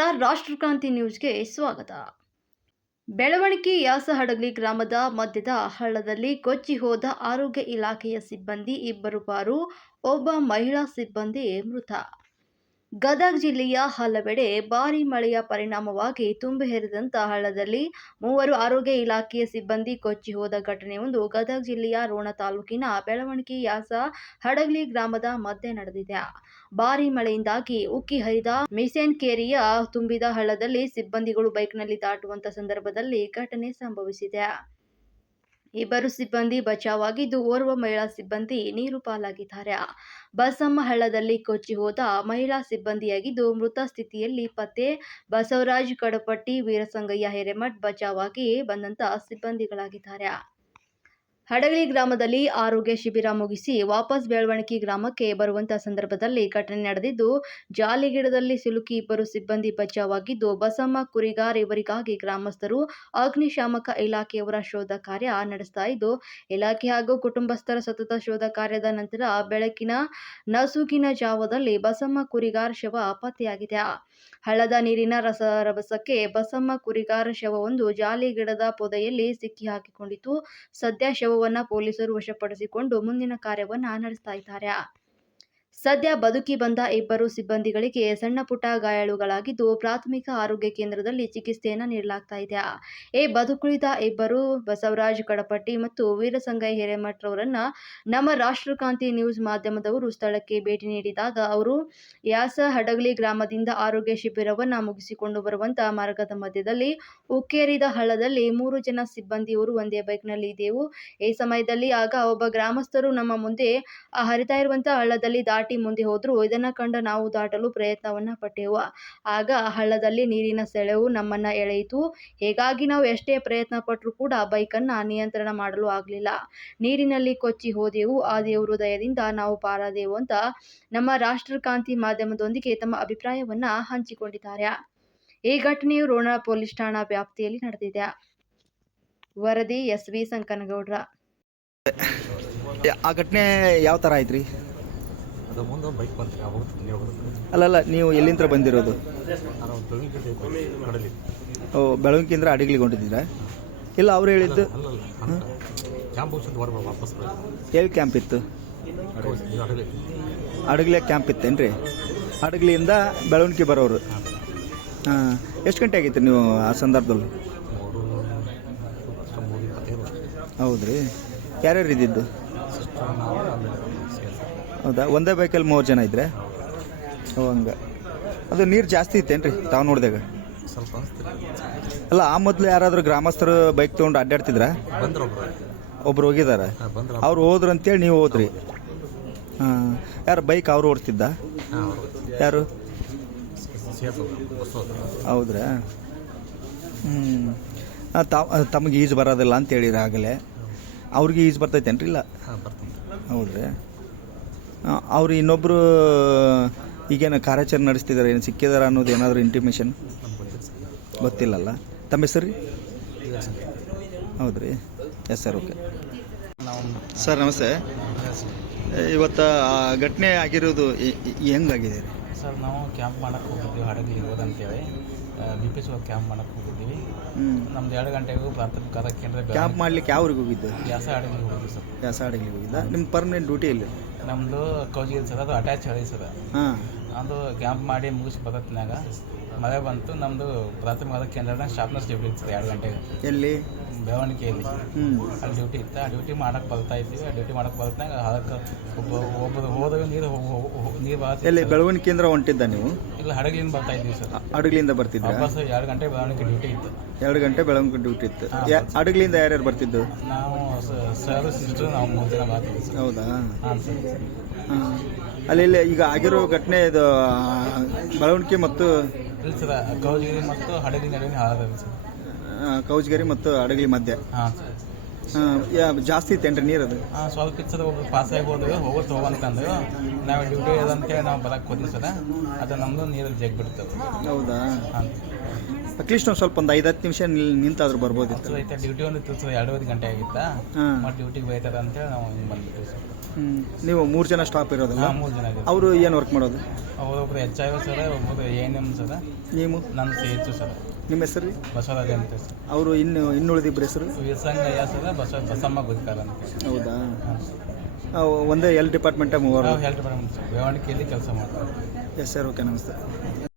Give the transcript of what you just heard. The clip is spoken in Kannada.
ನಮಸ್ಕಾರ ರಾಷ್ಟ್ರಕ್ರಾಂತಿ ನ್ಯೂಸ್ಗೆ ಸ್ವಾಗತ. ಬೆಳವಣಿಗೆ ಯಾಸಹಡಗಲಿ ಗ್ರಾಮದ ಮಧ್ಯದ ಹಳ್ಳದಲ್ಲಿ ಕೊಚ್ಚಿ ಹೋದ ಆರೋಗ್ಯ ಇಲಾಖೆಯ ಸಿಬ್ಬಂದಿ ಇಬ್ಬರು ಪಾರು ಒಬ್ಬ ಮಹಿಳಾ ಸಿಬ್ಬಂದಿ ಮೃತ. ಗದಗ ಜಿಲ್ಲೆಯ ಹಲವೆಡೆ ಭಾರೀ ಮಳೆಯ ಪರಿಣಾಮವಾಗಿ ತುಂಬಿ ಹರಿದಂತ ಹಳ್ಳದಲ್ಲಿ ಮೂವರು ಆರೋಗ್ಯ ಇಲಾಖೆಯ ಸಿಬ್ಬಂದಿ ಕೊಚ್ಚಿ ಹೋದ ಘಟನೆಯೊಂದು ಗದಗ ಜಿಲ್ಲೆಯ ರೋಣ ತಾಲೂಕಿನ ಬೆಳವಣಿಗೆ ಯಾಸ ಹಡಗಲಿ ಗ್ರಾಮದ ಮಧ್ಯೆ ನಡೆದಿದೆ. ಭಾರೀ ಮಳೆಯಿಂದಾಗಿ ಉಕ್ಕಿ ಹರಿದ ಮಿಸೆನ್ಕೇರಿಯ ತುಂಬಿದ ಹಳ್ಳದಲ್ಲಿ ಸಿಬ್ಬಂದಿಗಳು ಬೈಕ್ನಲ್ಲಿ ದಾಟುವಂತ ಸಂದರ್ಭದಲ್ಲಿ ಘಟನೆ ಸಂಭವಿಸಿದೆ. ಇಬ್ಬರು ಸಿಬ್ಬಂದಿ ಬಚಾವಾಗಿದ್ದು, ಓರ್ವ ಮಹಿಳಾ ಸಿಬ್ಬಂದಿ ನೀರು ಪಾಲಾಗಿದ್ದಾರೆ. ಬಸಮ್ಮ ಹಳ್ಳದಲ್ಲಿ ಕೊಚ್ಚಿ ಹೋದ ಮಹಿಳಾ ಸಿಬ್ಬಂದಿಯಾಗಿದ್ದು, ಮೃತ ಸ್ಥಿತಿಯಲ್ಲಿ ಪತ್ತೆ, ಬಸವರಾಜ್ ಕಡಪಟ್ಟಿ, ವೀರಸಂಗಯ್ಯ ಹಿರೇಮಠ್ ಬಚಾವಾಗಿ ಸಿಬ್ಬಂದಿಗಳಾಗಿದ್ದಾರೆ. ಹಡಗಲಿ ಗ್ರಾಮದಲ್ಲಿ ಆರೋಗ್ಯ ಶಿಬಿರ ಮುಗಿಸಿ ವಾಪಸ್ ಬೆಳವಣಿಗೆ ಗ್ರಾಮಕ್ಕೆ ಬರುವಂತಹ ಸಂದರ್ಭದಲ್ಲಿ ಘಟನೆ ನಡೆದಿದ್ದು, ಜಾಲಿಗಿಡದಲ್ಲಿ ಸಿಲುಕಿ ಇಬ್ಬರು ಸಿಬ್ಬಂದಿ ಬಚಾವಾಗಿದ್ದು, ಬಸಮ್ಮ ಕುರಿಗಾರ್ ಇವರಿಗಾಗಿ ಗ್ರಾಮಸ್ಥರು, ಅಗ್ನಿಶಾಮಕ ಇಲಾಖೆಯವರ ಶೋಧ ಕಾರ್ಯ ನಡೆಸ್ತಾ ಇದ್ದು, ಇಲಾಖೆ ಹಾಗೂ ಕುಟುಂಬಸ್ಥರ ಸತತ ಶೋಧ ಕಾರ್ಯದ ನಂತರ ಬೆಳಕಿನ ನಸುಕಿನ ಜಾವದಲ್ಲಿ ಬಸಮ್ಮ ಕುರಿಗಾರ್ ಶವ ಪತ್ತೆಯಾಗಿದೆ ಹಳ್ಳದ ನೀರಿನ ರಸ ರಭಸಕ್ಕೆ ಬಸಮ್ಮ ಕುರಿಗಾರ ಶವವೊಂದು ಜಾಲಿಗಿಡದ ಪೊದೆಯಲ್ಲಿ ಸಿಕ್ಕಿ ಹಾಕಿಕೊಂಡಿತ್ತು. ಸದ್ಯ ಶವವನ್ನ ಪೊಲೀಸರು ವಶಪಡಿಸಿಕೊಂಡು ಮುಂದಿನ ಕಾರ್ಯವನ್ನ ನಡೆಸ್ತಾ ಇದ್ದಾರೆ. ಸದ್ಯ ಬದುಕಿ ಬಂದ ಇಬ್ಬರು ಸಿಬ್ಬಂದಿಗಳಿಗೆ ಸಣ್ಣ ಪುಟ್ಟ ಗಾಯಾಳುಗಳಾಗಿದ್ದು ಪ್ರಾಥಮಿಕ ಆರೋಗ್ಯ ಕೇಂದ್ರದಲ್ಲಿ ಚಿಕಿತ್ಸೆಯನ್ನು ನೀಡಲಾಗ್ತಾ ಇದೆ. ಈ ಬದುಕುಳಿದ ಇಬ್ಬರು ಬಸವರಾಜ್ ಕಡಪಟ್ಟಿ ಮತ್ತು ವೀರಸಂಗೈ ಹಿರೇಮಠರವರನ್ನ ನಮ್ಮ ರಾಷ್ಟ್ರಕಾಂತಿ ನ್ಯೂಸ್ ಮಾಧ್ಯಮದವರು ಸ್ಥಳಕ್ಕೆ ಭೇಟಿ ನೀಡಿದಾಗ ಅವರು ಯಾಸ ಹಡಗಲಿ ಗ್ರಾಮದಿಂದ ಆರೋಗ್ಯ ಶಿಬಿರವನ್ನ ಮುಗಿಸಿಕೊಂಡು ಬರುವಂತ ಮಾರ್ಗದ ಮಧ್ಯದಲ್ಲಿ ಉಕ್ಕೇರಿದ ಹಳ್ಳದಲ್ಲಿ ಮೂರು ಜನ ಸಿಬ್ಬಂದಿಯವರು ಒಂದೇ ಬೈಕ್ನಲ್ಲಿ ಇದ್ದೆವು. ಈ ಸಮಯದಲ್ಲಿ ಆಗ ಒಬ್ಬ ಗ್ರಾಮಸ್ಥರು ನಮ್ಮ ಮುಂದೆ ಹರಿತಾ ಇರುವಂತಹ ಹಳ್ಳದಲ್ಲಿ ದಾಟಿ ಮುಂದೆ ಹೋದ್ರು ಇದನ್ನ ಕಂಡ ನಾವು ದಾಟಲು ಪ್ರಯತ್ನವನ್ನ ಪಟ್ಟೆವು. ಆಗ ಹಳ್ಳದಲ್ಲಿ ನೀರಿನ ಸೆಳೆವು ನಮ್ಮನ್ನ ಎಳೆಯಿತು. ಹೇಗಾಗಿ ನಾವು ಎಷ್ಟೇ ಪ್ರಯತ್ನ ಪಟ್ಟರೂ ಕೂಡ ಬೈಕನ್ನ ನಿಯಂತ್ರಣ ಮಾಡಲು ಆಗಲಿಲ್ಲ. ನೀರಿನಲ್ಲಿ ಕೊಚ್ಚಿ ಹೋದೆವು. ಆ ದೇವರು ದಯದಿಂದ ನಾವು ಪಾರಾದೆವು ಅಂತ ನಮ್ಮ ರಾಷ್ಟ್ರಕಾಂತಿ ಮಾಧ್ಯಮದೊಂದಿಗೆ ತಮ್ಮ ಅಭಿಪ್ರಾಯವನ್ನ ಹಂಚಿಕೊಂಡಿದ್ದಾರೆ. ಈ ಘಟನೆಯು ರೋಣ ಪೊಲೀಸ್ ಠಾಣಾ ವ್ಯಾಪ್ತಿಯಲ್ಲಿ ನಡೆದಿದೆ. ವರದಿ ಎಸ್ ವಿ ಸಂಕನಗೌಡ್ರ. ಆ ಘಟನೆ ಯಾವ ತರ ಆಯ್ತು ಅದು ಮುಂದೆ ಒಂದು ಬೈಕ್ ಬಂತು ಅಲ್ಲಲ್ಲ ನೀವು ಎಲ್ಲಿಂದ ಬಂದಿರೋದು? ನಾನು ಒಂದು ಬೆಳಗ್ಗೆ ಕಡಲಿ. ಓ ಹೊಂಟಿದ್ದೀರಾ? ಇಲ್ಲ ಅವ್ರು ಹೇಳಿದ್ದು? ಅಲ್ಲಲ್ಲ ಕ್ಯಾಂಪ್ ಮುಗಿಸಿದ್ದು ಹೊರಬ ವಾಪಸ್ ಎಲ್ಲಿ ಕ್ಯಾಂಪ್ ಇತ್ತು. ಅಡಗಲಿ ಅಡಗ್ಲೆ ಕ್ಯಾಂಪ್ ಇತ್ತೇನ್ರಿ? ಅಡಗ್ಲಿಯಿಂದ ಬೆಳವಣಿಗೆ ಬರೋರು. ಹಾಂ. ಎಷ್ಟು ಗಂಟೆ ಆಗಿತ್ತು ನೀವು ಆ ಸಂದರ್ಭದಲ್ಲಿ? ಹೌದ್ರಿ. ಯಾರ್ಯಾರು ಇದ್ದಿದ್ದು? ಹೌದಾ? ಒಂದೇ ಬೈಕಲ್ಲಿ ಮೂರು ಜನ ಇದ್ರೆ? ಹಂಗೆ. ಅದು ನೀರು ಜಾಸ್ತಿ ಇತ್ತೇನ್ರಿ ತಾವು ನೋಡಿದಾಗ? ಸ್ವಲ್ಪ ಅಲ್ಲ ಆ ಮೊದಲು ಯಾರಾದರೂ ಗ್ರಾಮಸ್ಥರು ಬೈಕ್ ತೊಗೊಂಡು ಅಡ್ಡಾಡ್ತಿದ್ರ? ಒಬ್ರು. ಹೋಗಿದಾರ? ಅವ್ರು ಹೋದ್ರು ಅಂತೇಳಿ ನೀವು ಹೋದ್ರಿ? ಹಾಂ. ಯಾರು ಬೈಕ್ ಅವ್ರು ಓಡ್ತಿದ್ದ? ಯಾರು? ಹೋದ್ರು? ಹ್ಞೂ ತಮಗೆ ಈಜು ಬರೋದಿಲ್ಲ ಅಂತ ಹೇಳಿರ ಆಗಲೇ. ಅವ್ರಿಗೆ ಈಜು ಬರ್ತೈತೇನ್ರಿ ಇಲ್ಲ? ಹೌದ್ರಿ? ಅವ್ರು ಇನ್ನೊಬ್ಬರು ಈಗೇನು ಕಾರ್ಯಾಚರಣೆ ನಡೆಸ್ತಿದ್ದಾರೆ ಏನು ಸಿಕ್ಕಿದಾರ ಅನ್ನೋದು ಏನಾದರೂ ಇಂಟಿಮೇಷನ್ ಗೊತ್ತಿಲ್ಲಲ್ಲ. ತಮ್ಮ ಹೆಸರು ರೀ? ಹೌದ್ರಿ. ಎಸ್ ಸರ್ ಓಕೆ ಸರ್ ನಮಸ್ತೆ. ಇವತ್ತು ಆ ಘಟನೆ ಆಗಿರೋದು ಹೆಂಗಾಗಿದೆ? ಸರ್ ನಾವು ಕ್ಯಾಂಪ್ ಮಾಡಕ್ಕೆ ಹೋಗಿದ್ದೀವಿ ಹಡಗಲಿ ಹೋದಂತೇಳಿ ಬಿ ಪಿ ಸಿ ಕ್ಯಾಂಪ್ ಮಾಡಕ್ಕೆ ಹೋಗಿದ್ದೀವಿ ನಮ್ದು ಎರಡು ಗಂಟೆಗೂ ಪ್ರಾಥಮಿಕ ಕೇಂದ್ರ ಕ್ಯಾಂಪ್ ಮಾಡ್ಲಿಕ್ಕೆ ಯಾವ ಊರಿಗೆ ಹೋಗಿದ್ದು? ಗ್ಯಾಸ ಹಡಗಲಿ ಹೋಗಿದ್ವಿ ಸರ್. ಯಾಸ ಹಡಗಲಿ ಹೋಗಿದ್ದ? ನಿಮ್ಮ ಪರ್ಮನೆಂಟ್ ಡ್ಯೂಟಿ ಇಲ್ಲ ನಮ್ಮದು ಕೌಜಿಗೆ ಸರ್ ಅದು ಅಟ್ಯಾಚ್ ಹಳಿ ಸರ್. ಹಾಂ. ಅದು ಕ್ಯಾಂಪ್ ಮಾಡಿ ಮುಗಿಸಿ ಬರತ್ನಾಗ ಮಳೆ ಬಂತು ನಮ್ಮದು ಪ್ರಾಥಮಿಕ ಆರೋಗ್ಯ ಕೇಂದ್ರದ ಶಾಪ್ನಸ್ ಡ್ಯೂಟಿ ಇತ್ತು ಎರಡು ಗಂಟೆಗೆ. ಎಲ್ಲಿ? ಬೆಳವಣಿಗೆಯಲ್ಲಿ ಅಲ್ಲಿ ಡ್ಯೂಟಿ ಇತ್ತು ಆ ಡ್ಯೂಟಿ ಮಾಡಕ್ಕೆ ಬರ್ತಾ ಇದ್ವಿ ಆ ಡ್ಯೂಟಿ ಮಾಡಕ್ಕೆ ಬರ್ತಾಗ ಅದಕ್ಕೆ ಒಬ್ಬ ಒಬ್ಬರು ಹೋದಾಗ ನೀರು ನೀರು ಬರ್ತಾ ಎಲ್ಲಿ ಬೆಳವಣಿಗೆ ಕೇಂದ್ರ ಹೊಂಟಿದ್ದ ನೀವು? ಇಲ್ಲ ಹಡಗಲಿಂದ ಬರ್ತಾ ಇದ್ವಿ ಸರ್. ಹಡಗಲಿಂದ ಬರ್ತಿದ್ವಿ ಬಸ್ ಎರಡು ಗಂಟೆ ಬೆಳವಣಿಗೆ ಡ್ಯೂಟಿ ಇತ್ತು. ಎರಡು ಗಂಟೆ ಬೆಳವಣಿಗೆ ಡ್ಯೂಟಿ ಇತ್ತು. ಹಡಗಲಿಂದ ಯಾರ್ಯಾರು ಬರ್ತಿದ್ದು? ನಾವು ಸರ್ ಸಿಸ್ಟರ್ ನಾವು ಮೂರು ಜನ ಬರ್ತೀವಿ ಸರ್. ಹೌದಾ? ಹಾಂ ಸರ್. ಅಲ್ಲಿ ಇಲ್ಲಿ ಈಗ ಆಗಿರೋ ಘಟನೆ ಇದು ಬೆಳವಣಿಗೆ ಮತ್ತು ಇಲ್ಲ ಸರ್ ಕೌಜಗಿರಿ ಮತ್ತು ಹಡಗಲಿ ನಡುವಿನ ಹಾಳಾಗಿದೆ ಸರ್. ಆ, ಮತ್ತು ಹಡಗಲಿ ಮಧ್ಯೆ. ಹಾಂ ಸರ್. ಜಾಸ್ತಿ ಇತ್ತೇನ್ರಿ ನೀರು ಅದು ಸ್ವಲ್ಪ ಇತ್ತು ಒಬ್ರು ಪಾಸ್ ಆಗಿ ಹೋಗೋದು ತೊಗೊಂತಂದು ನಾವು ಡ್ಯೂಟಿ ಅಂತೇಳಿ ನಾವು ಬರಕ್ಕೆ ಹೋದ್ವಿ ಸರ. ಅದು ನಮ್ಮದು ನೀರಲ್ಲಿ ಜಗ್ ಬಿಡ್ತದೆ. ಹೌದಾ? ಅಟ್ಲೀಸ್ಟ್ ನಾವು ಸ್ವಲ್ಪ ಒಂದು ಐದು ಹತ್ತು ನಿಮಿಷ ನಿಂತಾದ್ರೂ ಬರ್ಬೋದಿತ್ತು. ಐತೆ ಡ್ಯೂಟಿ ಒಂದು ಇತ್ತು ಸರ್ ಎರಡೂವರೆ ಗಂಟೆ ಆಗಿತ್ತಾ. ಮತ್ತೆ ಡ್ಯೂಟಿಗೆ ಬೈತಾರೆ ಅಂತೇಳಿ ನಾವು ಹಿಂಗೆ ಬಂದ್ಬಿಟ್ಟು ಸರ್. ಹ್ಞೂ ನೀವು ಮೂರು ಜನ ಸ್ಟಾಪ್ ಇರೋದಲ್ಲ? ಮೂರು ಜನ ಅವರು ಏನು ವರ್ಕ್ ಮಾಡೋದು? ಅವರೊಬ್ರು ಎಚ್ ಐ ಸರ್ ಒಬ್ಬರು ಎ ಎನ್ ಎಂ ಸರ್. ನೀವು? ನನ್ನ ಸಿ ಎಚ್ ಸರ್. ನಿಮ್ಮ ಹೆಸರು ರೀ? ಬಸವರಾಜ ಅಂತ ಅವರು ಇನ್ನು ಇನ್ನುಳಿದಿಬ್ಬರ ಹೆಸರು? ಬಸವ ಬಸಮ್ಮ ಗುಜ್ಕಾರ ಅಂತ ಹೌದಾ? ಒಂದೇ ಎಲ್ ಡಿಪಾರ್ಟ್ಮೆಂಟ ಮೂವರು? ನಾವು ಹೆಲ್ತ್ ಡಿಪಾರ್ಟ್ಮೆಂಟ್ ಬೆಳವಣಿಗೆಯಲ್ಲಿ ಕೆಲಸ ಮಾಡ್ತಾರೆ ಎಸ್ ಸರ್ ಓಕೆ ನಮಸ್ತೆ.